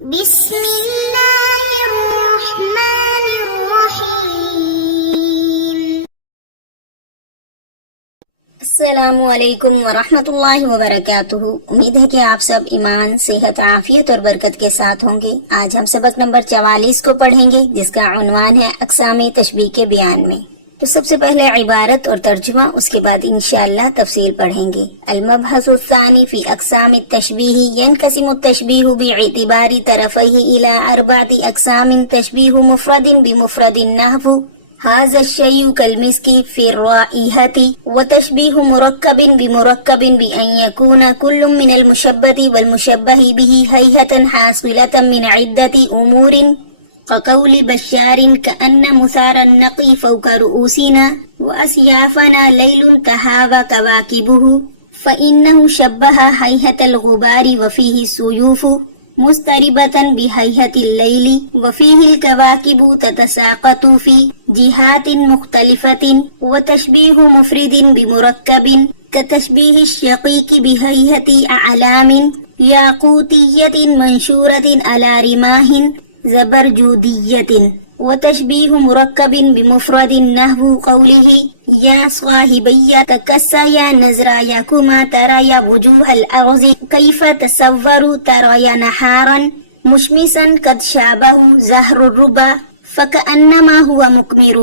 بسم اللہ الرحمن الرحیم۔ السلام علیکم ورحمۃ اللہ وبرکاتہ۔ امید ہے کہ آپ سب ایمان، صحت، عافیت اور برکت کے ساتھ ہوں گے۔ آج ہم سبق نمبر 44 کو پڑھیں گے، جس کا عنوان ہے اقسام تشبیہ کے بیان میں۔ تو سب سے پہلے عبارت اور ترجمہ، اس کے بعد انشاءاللہ تفصیل پڑھیں گے۔ المبحث الثانی فی اقسام التشبیہ ينقسم التشبیہ باعتبار طرفیہ الی 4 اقسام۔ تشبیہ مفرد بمفرد نحو هذا الشيء كالمسك في الرائحة، وتشبيه مركب بمركب بأن يكون كل من المشبه والمشبه به هيئة حاصلة من عدة أمور، كقول بشار كأن مثار النقي فوق رؤوسنا وأسيافنا ليل تهاب كواكبه، فإنه شبه هيئة الغبار وفيه السيوف مستربة بهيئة الليل، وفيه الكواكب تتساقط في جهات مختلفة۔ وتشبيه مفرد بمركب كتشبيه الشقيق بهيئة أعلام ياقوتية منشورة على رماه زبرجودية۔ وتشبيه مركب بمفرد نحو قوله يا صاحبي تكسيا نزرايكما ترى وجوه الأرض كيف تصور ترى نهارا مشمسا قد شابه زهر الربا فكأنما هو مكمر،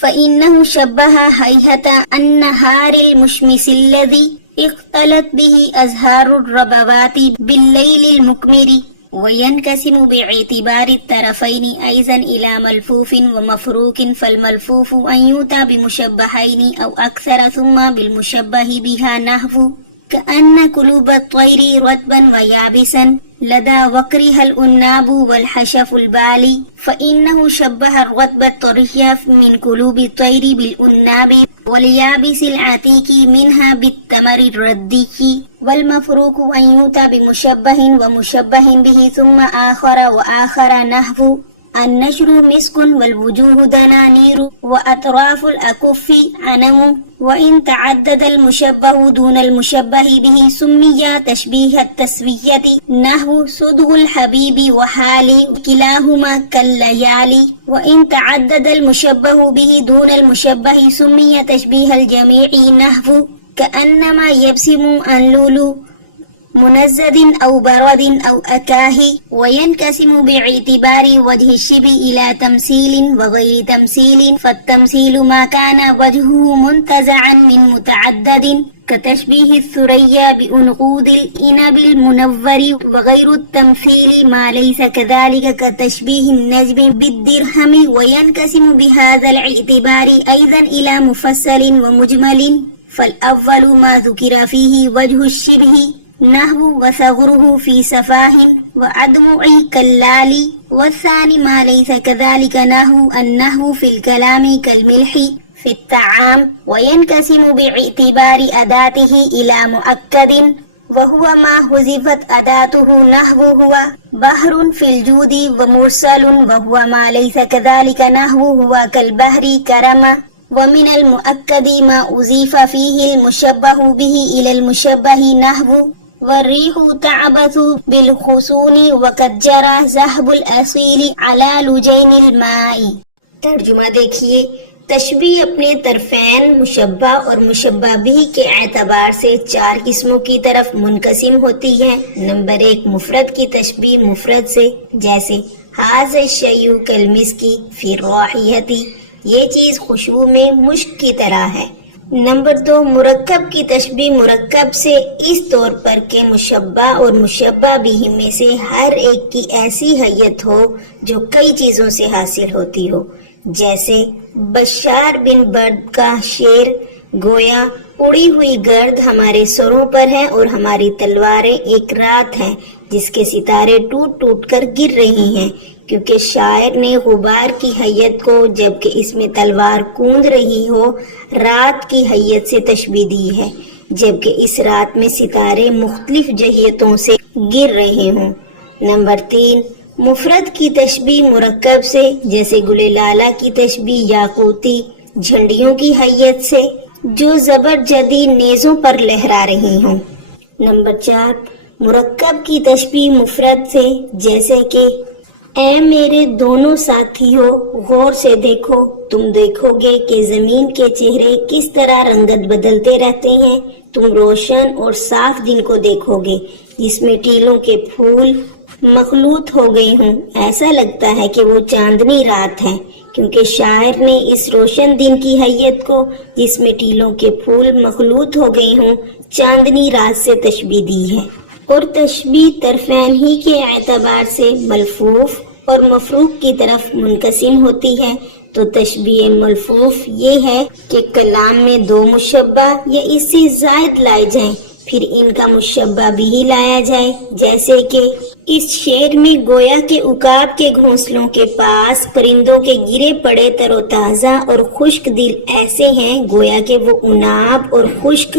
فإنه شبه هيئة النهار المشمس الذي اختلت به أزهار الربوات بالليل المكمر۔ وينقسم باعتبار الطرفين أيضا إلى ملفوف ومفروك، فالملفوف أن يؤتى بمشبهين أو أكثر ثم بالمشبه بها نحو كأن قلوب الطير رطبا ويابسا لدى وقرها الأناب والحشف البالي، فإنه شبه الرطب الطري من قلوب الطير بالأناب واليابس العتيق منها بالتمر الردي۔ والمفروق أن يؤتى بمشبه ومشبه به ثم آخر وآخر نحو النشر مسك والوجوه دنانير وأطراف الأكف عنم، وإن تعدد المشبه دون المشبه به سمي تشبيه التسوية نحو صدغ الحبيب وحالي كلاهما كالليالي، وإن تعدد المشبه به دون المشبه سمي تشبيه الجميع نحو كأنما يبسم أنلول منزد أو برد أو أكاه۔ وينقسم باعتبار وجه الشبه إلى تمثيل وغير تمثيل، فالتمثيل ما كان وجهه منتزعا من متعدد كتشبيه الثريا بأنقود الإنب المنور، وغير التمثيل ما ليس كذلك كتشبيه النجم بالدرهم۔ وينقسم بهذا الاعتبار أيضا إلى مفصل ومجمل، فالأول ما ذكر فيه وجه الشبه نحو وثغره في سفاه وأدمع كاللال، والثاني ما ليس كذلك نحو النحو في الكلام كالملح في الطعام۔ وينقسم باعتبار أداته إلى مؤكد، وهو ما حذفت أداته نحو هو بحر في الجود، ومرسل وهو ما ليس كذلك نحو هو كالبحر كرم۔ ومن المؤكد ما أضيف فيه المشبه به إلى المشبه نحو والريح تعبث بالخصون وقد جرى ذهب الأصيل على لجين الماء۔ ترجمہ دیکھیے۔ تشبیہ اپنے طرفین مشبہ اور مشبہ بھی کے اعتبار سے 4 قسموں کی طرف منقسم ہوتی ہے۔ نمبر 1، مفرد کی تشبیہ مفرد سے، جیسے هذا الشيء كالمسك في الرائحة، یہ چیز خوشبو میں مشک کی طرح ہے۔ نمبر 2، مرکب کی تشبیہ مرکب سے، اس طور پر کہ مشبہ اور مشبہ بھی میں سے ہر ایک کی ایسی حیت ہو جو کئی چیزوں سے حاصل ہوتی ہو، جیسے بشار بن برد کا شعر، گویا اڑی ہوئی گرد ہمارے سروں پر ہے اور ہماری تلواریں ایک رات ہیں جس کے ستارے ٹوٹ ٹوٹ کر گر رہی ہیں، کیونکہ شاعر نے غبار کی حیت کو جبکہ اس میں تلوار کوند رہی ہو رات کی حیت سے تشبیہ دی ہے، جبکہ اس رات میں ستارے مختلف جہتوں سے گر رہے ہوں۔ نمبر 3، مفرد کی تشبیہ مرکب سے، جیسے گل لالہ کی تشبیہ یاقوتی جھنڈیوں کی حیت سے جو زبرجدی نیزوں پر لہرا رہی ہوں۔ نمبر 4، مرکب کی تشبیہ مفرد سے، جیسے کہ اے میرے دونوں ساتھیوں غور سے دیکھو، تم دیکھو گے کہ زمین کے چہرے کس طرح رنگت بدلتے رہتے ہیں، تم روشن اور صاف دن کو دیکھو گے جس میں ٹیلوں کے پھول مخلوط ہو گئے ہوں، ایسا لگتا ہے کہ وہ چاندنی رات ہے، کیونکہ شاعر نے اس روشن دن کی حیت کو جس میں ٹیلوں کے پھول مخلوط ہو گئے ہوں چاندنی رات سے تشبیہ دی ہے۔ اور تشبیہ طرفین ہی کے اعتبار سے ملفوف اور مفروق کی طرف منقسم ہوتی ہے، تو تشبیہ ملفوف یہ ہے کہ کلام میں دو مشبہ یا اس سے زائد لائے جائیں، پھر ان کا مشبہ بھی لایا جائے، جیسے کہ اس شعر میں گویا کے عقاب کے گھونسلوں کے پاس پرندوں کے گرے پڑے تر و تازہ اور خشک دل ایسے ہیں گویا کہ وہ عناب اور خشک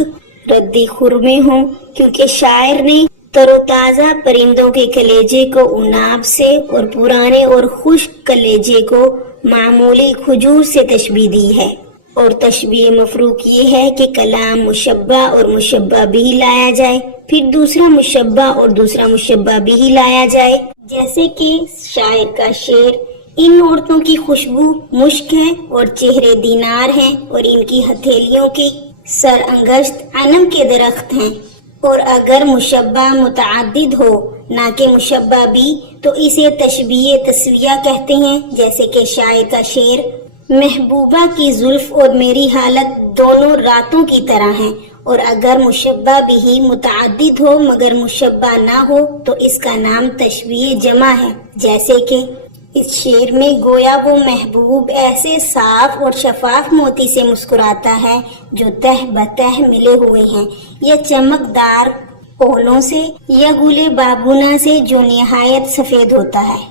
ردی خرمے ہوں، کیونکہ شاعر نے تر و تازہ پرندوں کے کلیجے کو عناب سے اور پرانے اور خشک کلیجے کو معمولی کھجور سے تشبیہ دی ہے۔ اور تشبیہ مفروق یہ ہے کہ کلام مشبہ اور مشبہ بھی لایا جائے، پھر دوسرا مشبہ اور دوسرا مشبہ بھی لایا جائے، جیسے کہ شاعر کا شعر ان عورتوں کی خوشبو مشک ہے اور چہرے دینار ہیں اور ان کی ہتھیلیوں کے سر انگشت عنب کے درخت ہیں۔ اور اگر مشبہ متعدد ہو نہ کہ مشبہ بھی تو اسے تشبیہ تسویہ کہتے ہیں، جیسے کہ شاعر کا شعر محبوبہ کی زلف اور میری حالت دونوں راتوں کی طرح ہیں۔ اور اگر مشبہ بھی متعدد ہو مگر مشبہ نہ ہو تو اس کا نام تشبیہ جمع ہے، جیسے کہ اس شعر میں گویا وہ محبوب ایسے صاف اور شفاف موتی سے مسکراتا ہے جو تہ بتہ ملے ہوئے ہیں، یا چمکدار اولوں سے یا گلے بابونا سے جو نہایت سفید ہوتا ہے۔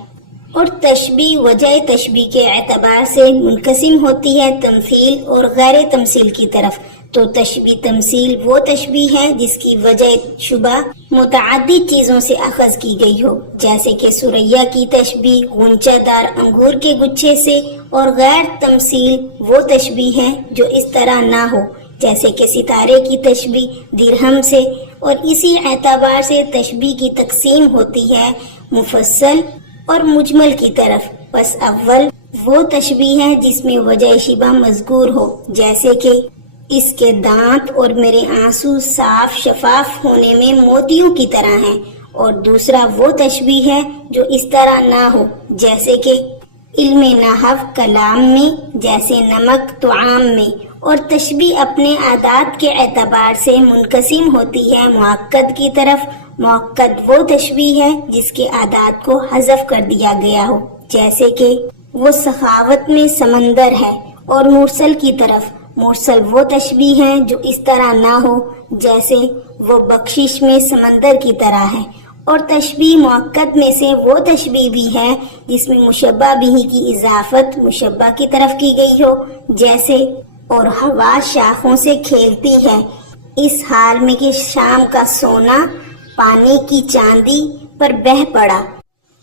اور تشبیہ وجہ تشبیہ کے اعتبار سے منقسم ہوتی ہے تمثیل اور غیر تمثیل کی طرف۔ تو تشبیہ تمثیل وہ تشبیہ ہے جس کی وجہ شبہ متعدد چیزوں سے اخذ کی گئی ہو، جیسے کہ سریا کی تشبیہ غنچہ دار انگور کے گچھے سے، اور غیر تمثیل وہ تشبیہ ہے جو اس طرح نہ ہو، جیسے کہ ستارے کی تشبیہ درہم سے۔ اور اسی اعتبار سے تشبیہ کی تقسیم ہوتی ہے مفصل اور مجمل کی طرف۔ پس اول وہ تشبیہ ہے جس میں وجہ شبہ مذکور ہو، جیسے کہ اس کے دانت اور میرے آنسو صاف شفاف ہونے میں موتیوں کی طرح ہیں، اور دوسرا وہ تشبیہ ہے جو اس طرح نہ ہو، جیسے کہ علم نحو کلام میں، جیسے نمک طعام میں۔ اور تشبیہ اپنے عادات کے اعتبار سے منقسم ہوتی ہے مؤکد کی طرف۔ مؤکد وہ تشبیہ ہے جس کے عادات کو حذف کر دیا گیا ہو، جیسے کہ وہ سخاوت میں سمندر ہے۔ اور مرسل کی طرف، مرسل وہ تشبیہ ہے جو اس طرح نہ ہو، جیسے وہ بخشش میں سمندر کی طرح ہے۔ اور تشبیہ مؤکد میں سے وہ تشبیہ بھی ہے جس میں مشبہ بھی کی اضافت مشبہ کی طرف کی گئی ہو، جیسے اور ہوا شاخوں سے کھیلتی ہے اس حال میں کہ شام کا سونا پانی کی چاندی پر بہہ پڑا۔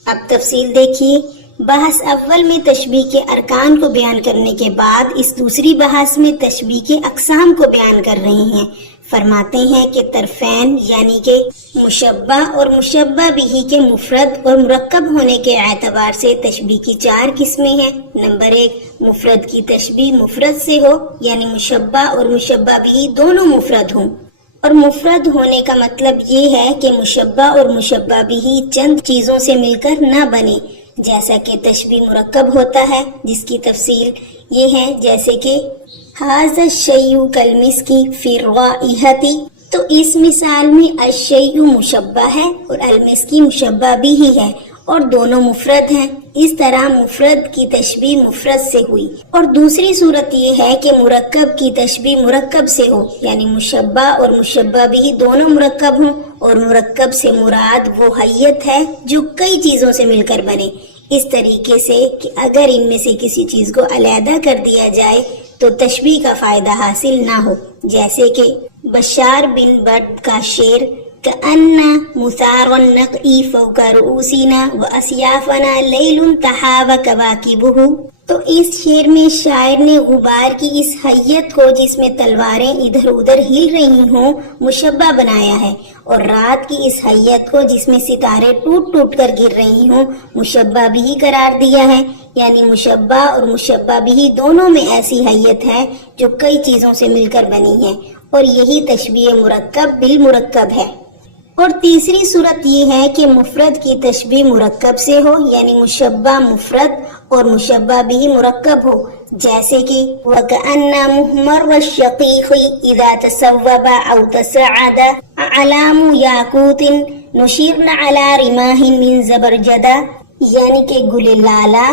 اب تفصیل دیکھیے۔ بحث اول میں تشبیہ کے ارکان کو بیان کرنے کے بعد اس دوسری بحث میں تشبیہ کے اقسام کو بیان کر رہے ہیں۔ فرماتے ہیں کہ طرفین یعنی کہ مشبہ اور مشبہ بھی کے مفرد اور مرکب ہونے کے اعتبار سے تشبیہ کی 4 قسمیں ہیں۔ نمبر 1، مفرد کی تشبیہ مفرد سے ہو، یعنی مشبہ اور مشبہ بھی دونوں مفرد ہوں۔ اور مفرد ہونے کا مطلب یہ ہے کہ مشبہ اور مشبہ بھی چند چیزوں سے مل کر نہ بنے، جیسا کہ تشبیہ مرکب ہوتا ہے جس کی تفصیل یہ ہے، جیسے کہ ھذا الشیء کالمسک فی الرائحۃ، تو اس مثال میں الشیء مشبہ ہے اور المسکی مشبہ بھی ہے اور دونوں مفرد ہیں۔ اس طرح مفرد کی تشبیہ مفرد سے ہوئی۔ اور دوسری صورت یہ ہے کہ مرکب کی تشبیہ مرکب سے ہو، یعنی مشبہ اور مشبہ بھی دونوں مرکب ہوں، اور مرکب سے مراد وہ حیت ہے جو کئی چیزوں سے مل کر بنے، اس طریقے سے کہ اگر ان میں سے کسی چیز کو علیحدہ کر دیا جائے تو تشبیہ کا فائدہ حاصل نہ ہو، جیسے کہ بشار بن برد کا شعر كأن مثار النقع فوق رؤوسنا وأسيافنا ليل تحاب كواكبه، تو اس شعر میں شاعر نے غبار کی اس حیت کو جس میں تلواریں ادھر ادھر ہل رہی ہوں مشبہ بنایا ہے، اور رات کی اس حیت کو جس میں ستارے ٹوٹ ٹوٹ کر گر رہی ہوں مشبہ بھی قرار دیا ہے۔ یعنی مشبہ اور مشبہ بھی دونوں میں ایسی حیت ہے جو کئی چیزوں سے مل کر بنی ہے، اور یہی تشبیہ مرکب بالمرکب ہے۔ اور تیسری صورت یہ ہے کہ مفرد کی تشبیہ مرکب سے ہو، یعنی مشبہ مفرد اور مشبہ بھی مرکب ہو، جیسے کہ وَكَأَنَّ مُحْمَرَّ الشَّقِيقِ إِذَا تَصَوَّبَ أَوْ تَصَعَّدَ أَعْلَامُ يَاقُوتٍ نُشِرْنَ عَلَى رِمَاحٍ مِّن زَبَرْجَدَ، یعنی کہ گل لالہ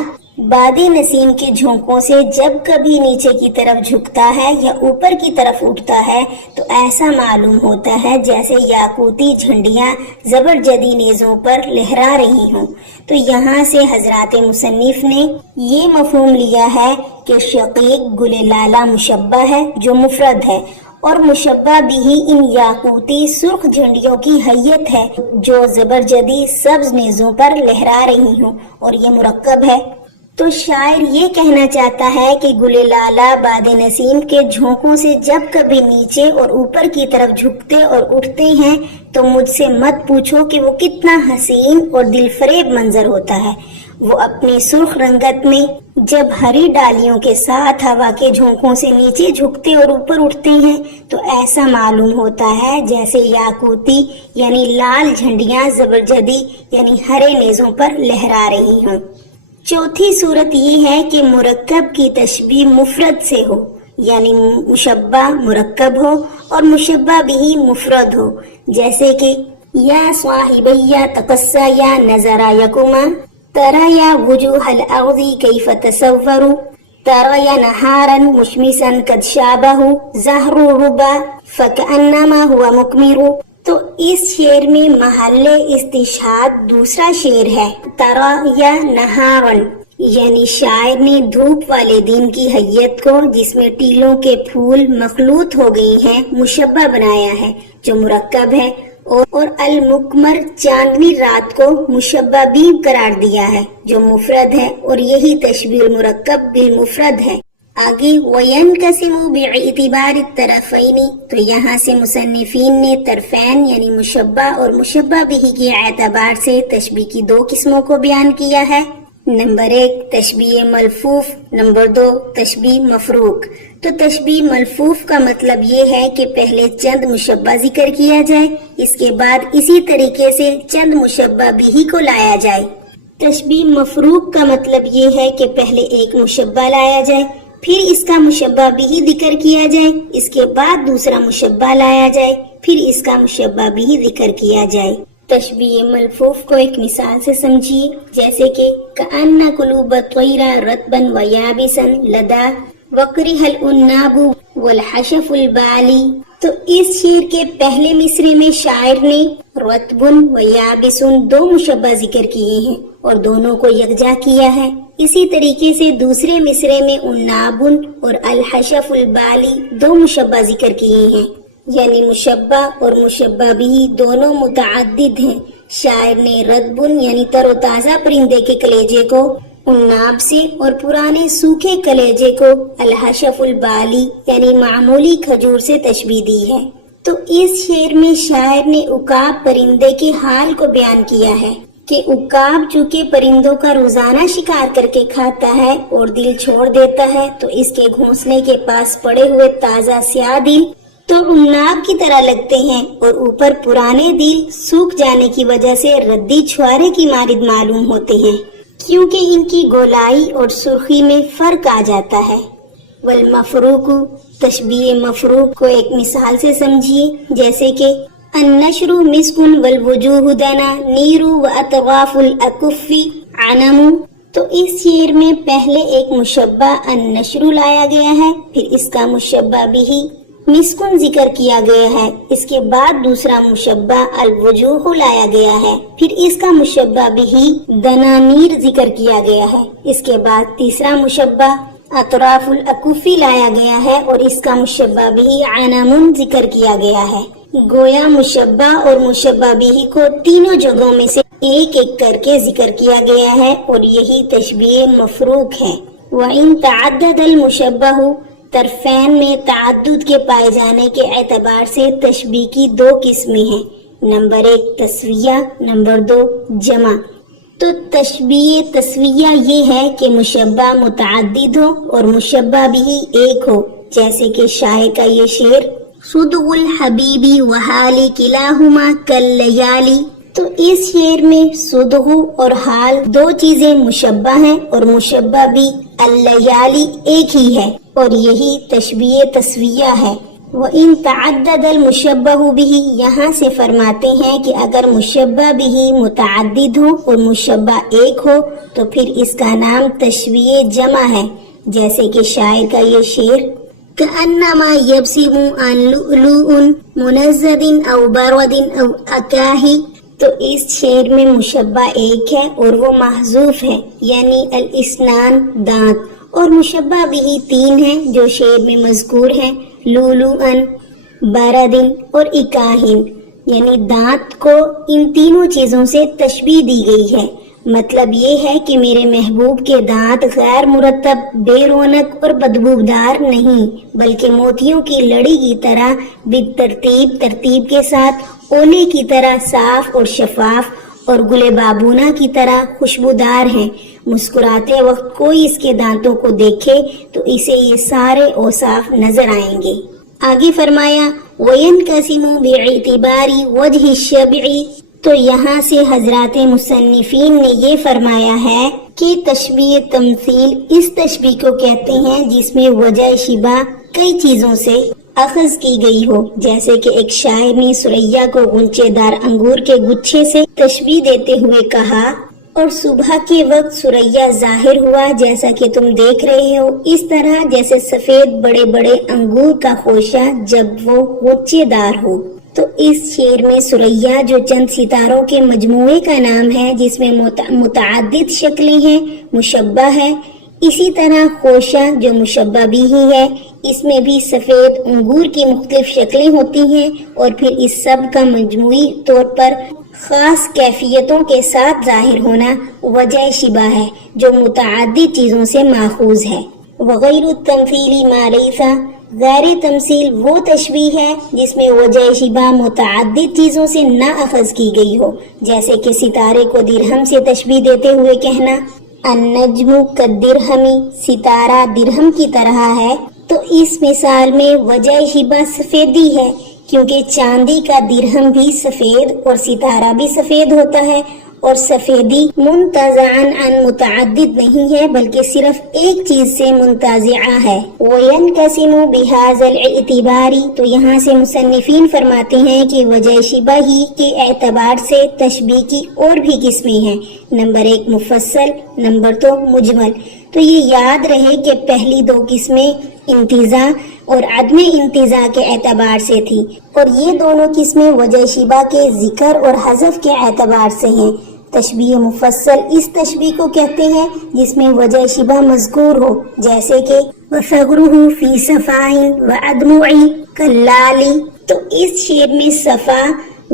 باد نسیم کے جھونکوں سے جب کبھی نیچے کی طرف جھکتا ہے یا اوپر کی طرف اٹھتا ہے تو ایسا معلوم ہوتا ہے جیسے یاقوتی جھنڈیاں زبرجدی نیزوں پر لہرا رہی ہوں۔ تو یہاں سے حضرات مصنف نے یہ مفہوم لیا ہے کہ شقیق گل لالہ مشبہ ہے جو مفرد ہے، اور مشبہ بھی ان یاقوتی سرخ جھنڈیوں کی حیت ہے جو زبرجدی سبز نیزوں پر لہرا رہی ہوں، اور یہ مرکب ہے۔ تو شاعر یہ کہنا چاہتا ہے کہ گل لالہ باد نسیم کے جھونکوں سے جب کبھی نیچے اور اوپر کی طرف جھکتے اور اٹھتے ہیں تو مجھ سے مت پوچھو کہ وہ کتنا حسین اور دل فریب منظر ہوتا ہے۔ وہ اپنی سرخ رنگت میں جب ہری ڈالیوں کے ساتھ ہوا کے جھونکوں سے نیچے جھکتے اور اوپر اٹھتے ہیں تو ایسا معلوم ہوتا ہے جیسے یاقوتی یعنی لال جھنڈیاں زبرجدی یعنی ہرے نیزوں پر لہرا رہی ہوں۔ چوتھی صورت یہ ہے کہ مرکب کی تشبیہ مفرد سے ہو، یعنی مشبہ مرکب ہو اور مشبہ بھی مفرد ہو، جیسے کہ یا صاحبیا تقصیا نظرا یکما تریا وجوہ الارض کیف تصوروا تریا نہارا مشمسا قد شابہ زہر ربا فکأنما ہوا مکمر۔ تو اس شعر میں محل استشہاد دوسرا شعر ہے ترا یا نہارن، یعنی شاعر نے دھوپ والے دن کی حیت کو جس میں ٹیلوں کے پھول مخلوط ہو گئی ہیں مشبہ بنایا ہے جو مرکب ہے، اور المکمر چاندنی رات کو مشبہ بھی قرار دیا ہے جو مفرد ہے، اور یہی تشبیہ المرکب بالمفرد ہے۔ آگے وَيَنْقَسِمُ بِاعْتِبَارِ الطَّرَفَيْنِ، تو یہاں سے مصنفین نے طرفین یعنی مشبہ اور مشبہ بھی کے اعتبار سے تشبیہ کی دو قسموں کو بیان کیا ہے۔ نمبر 1 تشبیہ ملفوف، نمبر 2 تشبیہ مفروق۔ تو تشبیہ ملفوف کا مطلب یہ ہے کہ پہلے چند مشبہ ذکر کیا جائے، اس کے بعد اسی طریقے سے چند مشبہ بھی کو لایا جائے۔ تشبیہ مفروق کا مطلب یہ ہے کہ پہلے ایک مشبہ لایا جائے، پھر اس کا مشبہ بھی ذکر کیا جائے، اس کے بعد دوسرا مشبہ لایا جائے، پھر اس کا مشبہ بھی ذکر کیا جائے۔ تشبیہ ملفوف کو ایک مثال سے سمجھیے، جیسے کہ کأن قلوب الطیر رطبا ویابسا لدا وکرہ العناب والحشف البالی۔ تو اس شعر کے پہلے مصرے میں شاعر نے رطبن و یابسن دو مشبہ ذکر کیے ہیں اور دونوں کو یکجا کیا ہے۔ اسی طریقے سے دوسرے مصرے میں عنابن اور الحشف البالی دو مشبہ ذکر کیے ہیں، یعنی مشبہ اور مشبہ بھی دونوں متعدد ہیں۔ شاعر نے رطبن یعنی تر و تازہ پرندے کے کلیجے کو عناب سے اور پرانے سوکھے کلیجے کو الحشف البالی یعنی معمولی کھجور سے تشبیہ دی ہے۔ تو اس شعر میں شاعر نے عقاب پرندے کے حال کو بیان کیا ہے کہ عقاب چونکہ پرندوں کا روزانہ شکار کر کے کھاتا ہے اور دل چھوڑ دیتا ہے، تو اس کے گھونسلے کے پاس پڑے ہوئے تازہ سیاہ دل تو عناب کی طرح لگتے ہیں، اور اوپر پرانے دل سوکھ جانے کی وجہ سے ردی چھوارے کی مانند معلوم ہوتے ہیں، کیونکہ ان کی گولائی اور سرخی میں فرق آ جاتا ہے۔ والمفروق، تشبیہ مفروق کو ایک مثال سے سمجھیے، جیسے کہ النشر مسک والوجوہ دنا نیر واطراف الاکف عنم۔ تو اس شعر میں پہلے ایک مشبہ النشر لایا گیا ہے، پھر اس کا مشبہ بھی مسکن ذکر کیا گیا ہے، اس کے بعد دوسرا مشبہ الوجوہ لایا گیا ہے، پھر اس کا مشبہ بھی دنانیر ذکر کیا گیا ہے، اس کے بعد تیسرا مشبہ اطراف الاکفی لایا گیا ہے اور اس کا مشبہ بھی عنم ذکر کیا گیا ہے۔ گویا مشبہ اور مشبہ بھی کو تینوں جگہوں میں سے ایک ایک کر کے ذکر کیا گیا ہے، اور یہی تشبیہ مفروق ہے۔ وَإِن تَعَدَّدَ الْمُشَبَّهُ طرفین میں تعدد کے پائے جانے کے اعتبار سے تشبیہ کی دو قسمیں ہیں، نمبر 1 تسویہ، نمبر 2 جمع۔ تو تشبیہ تسویہ یہ ہے کہ مشبہ متعدد ہو اور مشبہ بھی ایک ہو، جیسے کہ شاعر کا یہ شعر صدغ الحبیبی وحالی کلاہما کاللیالی۔ تو اس شعر میں صدغ اور حال دو چیزیں مشبہ ہیں اور مشبہ بھی اللیالی ایک ہی ہے، اور یہی تشبیہ تسویہ ہے۔ وَإِن تَعَدَّدَ الْمُشَبَّهُ بِهِ یہاں سے فرماتے ہیں کہ اگر مشبہ بھی متعدد ہو اور مشبہ ایک ہو تو پھر اس کا نام تشبیہ جمع ہے، جیسے کہ شاعر کا یہ شعر كأنما يبسم عن لؤلؤ منزد او برد او اکاہی۔ تو اس شعر میں مشبہ ایک ہے اور وہ محذوف ہے، یعنی الاسنان دانت، اور مشبہ بھی 3 ہیں جو شعر میں مذکور ہیں، لؤلؤن، بردن اور اکاہن، یعنی دانت کو ان تینوں چیزوں سے تشبیہ دی گئی ہے۔ مطلب یہ ہے کہ میرے محبوب کے دانت غیر مرتب، بے رونق اور بدبودار نہیں، بلکہ موتیوں کی لڑی کی طرح ترتیب کے ساتھ، اولے کی طرح صاف اور شفاف، اور گل بابونہ کی طرح خوشبودار ہیں۔ مسکراتے وقت کوئی اس کے دانتوں کو دیکھے تو اسے یہ سارے اوصاف نظر آئیں گے۔ آگے فرمایا وَيَنْقَسِمُ بِاعْتِبَارِ وَجْهِ الشَّبْعِ۔ تو یہاں سے حضرات مصنفین نے یہ فرمایا ہے کہ تشبیہ تمثیل اس تشبیہ کو کہتے ہیں جس میں وجہ شبہ کئی چیزوں سے اخذ کی گئی ہو، جیسے کہ ایک شاعر نے سریا کو غنچے دار انگور کے گچھے سے تشبیہ دیتے ہوئے کہا، اور صبح کے وقت سریا ظاہر ہوا جیسا کہ تم دیکھ رہے ہو، اس طرح جیسے سفید بڑے بڑے انگور کا خوشہ جب وہ غنچے دار ہو۔ تو اس شعر میں سریا جو چند ستاروں کے مجموعے کا نام ہے جس میں متعدد شکلیں ہیں، مشبہ ہے۔ اسی طرح خوشہ جو مشبہ بھی ہی ہے، اس میں بھی سفید انگور کی مختلف شکلیں ہوتی ہیں، اور پھر اس سب کا مجموعی طور پر خاص کیفیتوں کے ساتھ ظاہر ہونا وجہ شبہ ہے جو متعدد چیزوں سے ماخوذ ہے۔ وغیر التمثیل ما لیس، غیر تمثیل وہ تشبیہ ہے جس میں وجہ شبہ متعدد چیزوں سے نہ اخذ کی گئی ہو، جیسے کہ ستارے کو درہم سے تشبیہ دیتے ہوئے کہنا النجم کالدرہم، ستارہ درہم کی طرح ہے۔ تو اس مثال میں وجہ شبہ سفیدی ہے، کیونکہ چاندی کا درہم بھی سفید اور ستارہ بھی سفید ہوتا ہے، اور سفیدی منتزعاً عن متعدد نہیں ہے بلکہ صرف ایک چیز سے منتزعہ ہے۔ وَيَنْقَسِمُ بِهَذَا الْاعْتِبَارِ تو یہاں سے مصنفین فرماتے ہیں کہ وجہ شبہ ہی کے اعتبار سے تشبیہ کی اور بھی قسمیں ہیں، نمبر 1 مفصل، نمبر 2 مجمل۔ تو یہ یاد رہے کہ پہلی 2 قسمیں انتزاع اور عدم انتزاع کے اعتبار سے تھی، اور یہ دونوں قسمیں وجہ شبہ کے ذکر اور حذف کے اعتبار سے ہیں۔ تشبیہ مفصل اس تشبیہ کو کہتے ہیں جس میں وجہ شبہ مذکور ہو، جیسے کہ وَثَغْرُهُ فِي صَفَاءٍ وَأَدْمُعِ كَاللَّالِ۔ تو اس شعر میں صفا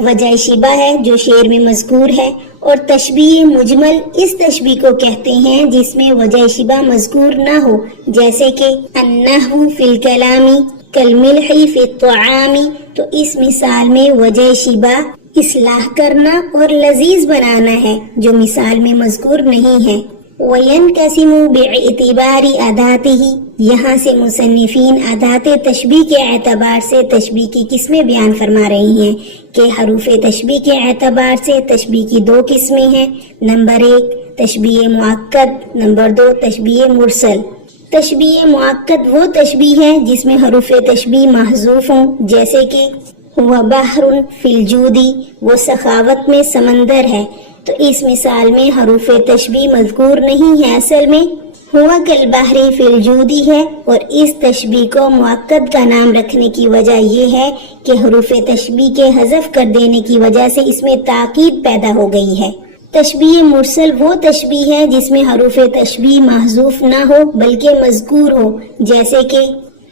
وجہ شبہ ہے جو شعر میں مذکور ہے، اور تشبیہ مجمل اس تشبیہ کو کہتے ہیں جس میں وجہ شبہ مذکور نہ ہو، جیسے کہ النحو فی الکلام کالملح فی الطعام۔ تو اس مثال میں وجہ شبہ اصلاح کرنا اور لذیذ بنانا ہے جو مثال میں مذکور نہیں ہے۔ وَيَنْقَسِمُ بِاعْتِبَارِ أَدَاتِهِ یہاں سے مصنفین ادات تشبیہ کے اعتبار سے تشبیہ کی قسمیں بیان فرما رہی ہیں کہ حروف تشبیہ کے اعتبار سے تشبیہ کی 2 قسمیں ہیں، نمبر 1 تشبیہ مؤکد، نمبر 2 تشبیہ مرسل۔ تشبیہ مؤکد وہ تشبیہ ہے جس میں حروف تشبیہ محذوف ہوں، جیسے کہ ہوا بحر فی الجودی، وہ سخاوت میں سمندر ہے۔ تو اس مثال میں حروف تشبیہ مذکور نہیں ہے، اصل میں ہوا کالبحر فی الجودی ہے، اور اس تشبیہ کو مؤکد کا نام رکھنے کی وجہ یہ ہے کہ حروف تشبیہ کے حذف کر دینے کی وجہ سے اس میں تاکید پیدا ہو گئی ہے۔ تشبیہ مرسل وہ تشبیہ ہے جس میں حروف تشبیہ محذوف نہ ہو بلکہ مذکور ہو، جیسے کہ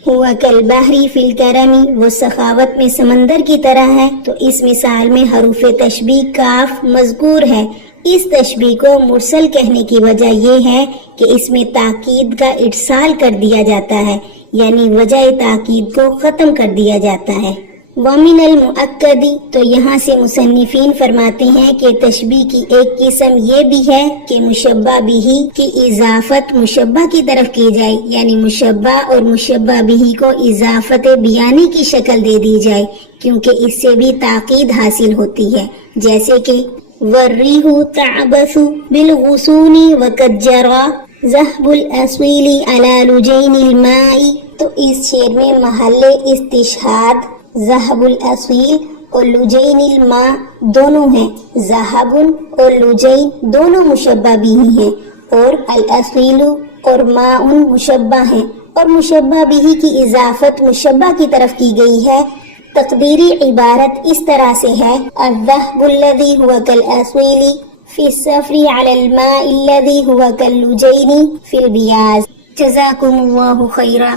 ہوا کالبحر فی الکرم، وہ سخاوت میں سمندر کی طرح ہے۔ تو اس مثال میں حروف تشبیہ کاف مذکور ہے، اس تشبیہ کو مرسل کہنے کی وجہ یہ ہے کہ اس میں تاکید کا ارسال کر دیا جاتا ہے، یعنی وجہ تاکید کو ختم کر دیا جاتا ہے۔ وَمِنَ الْمُؤَكَّدِ، تو یہاں سے مصنفین فرماتے ہیں کہ تشبیہ کی ایک قسم یہ بھی ہے کہ مشبہ بہ کی اضافت مشبہ کی طرف کی جائے، یعنی مشبہ اور مشبہ بہ کو اضافت بیانی کی شکل دے دی جائے، کیونکہ اس سے بھی تاکید حاصل ہوتی ہے، جیسے کہ وَالرِّيحُ تَعْبَثُ بِالْغُصُونِ وَقَدْ جَرَى ذَهْبُ الْأَصِيلِ عَلَى لُجَيْنِ الْمَاءِ، تو اس شعر میں محل استشہاد ذہب الاصیل اور لجین الماء دونوں ہیں۔ ذہب اور لجین دونوں مشبہ بھی ہیں، اور الاصیل اور ماء مشبہ ہیں، اور مشبہ بھی کی اضافت مشبہ کی طرف کی گئی ہے۔ تقدیری عبارت اس طرح سے ہے: الذهب الذي هو كالأصيل في السفر على الماء الذي هو كاللجين في البياض۔ جزاكم الله خيرا۔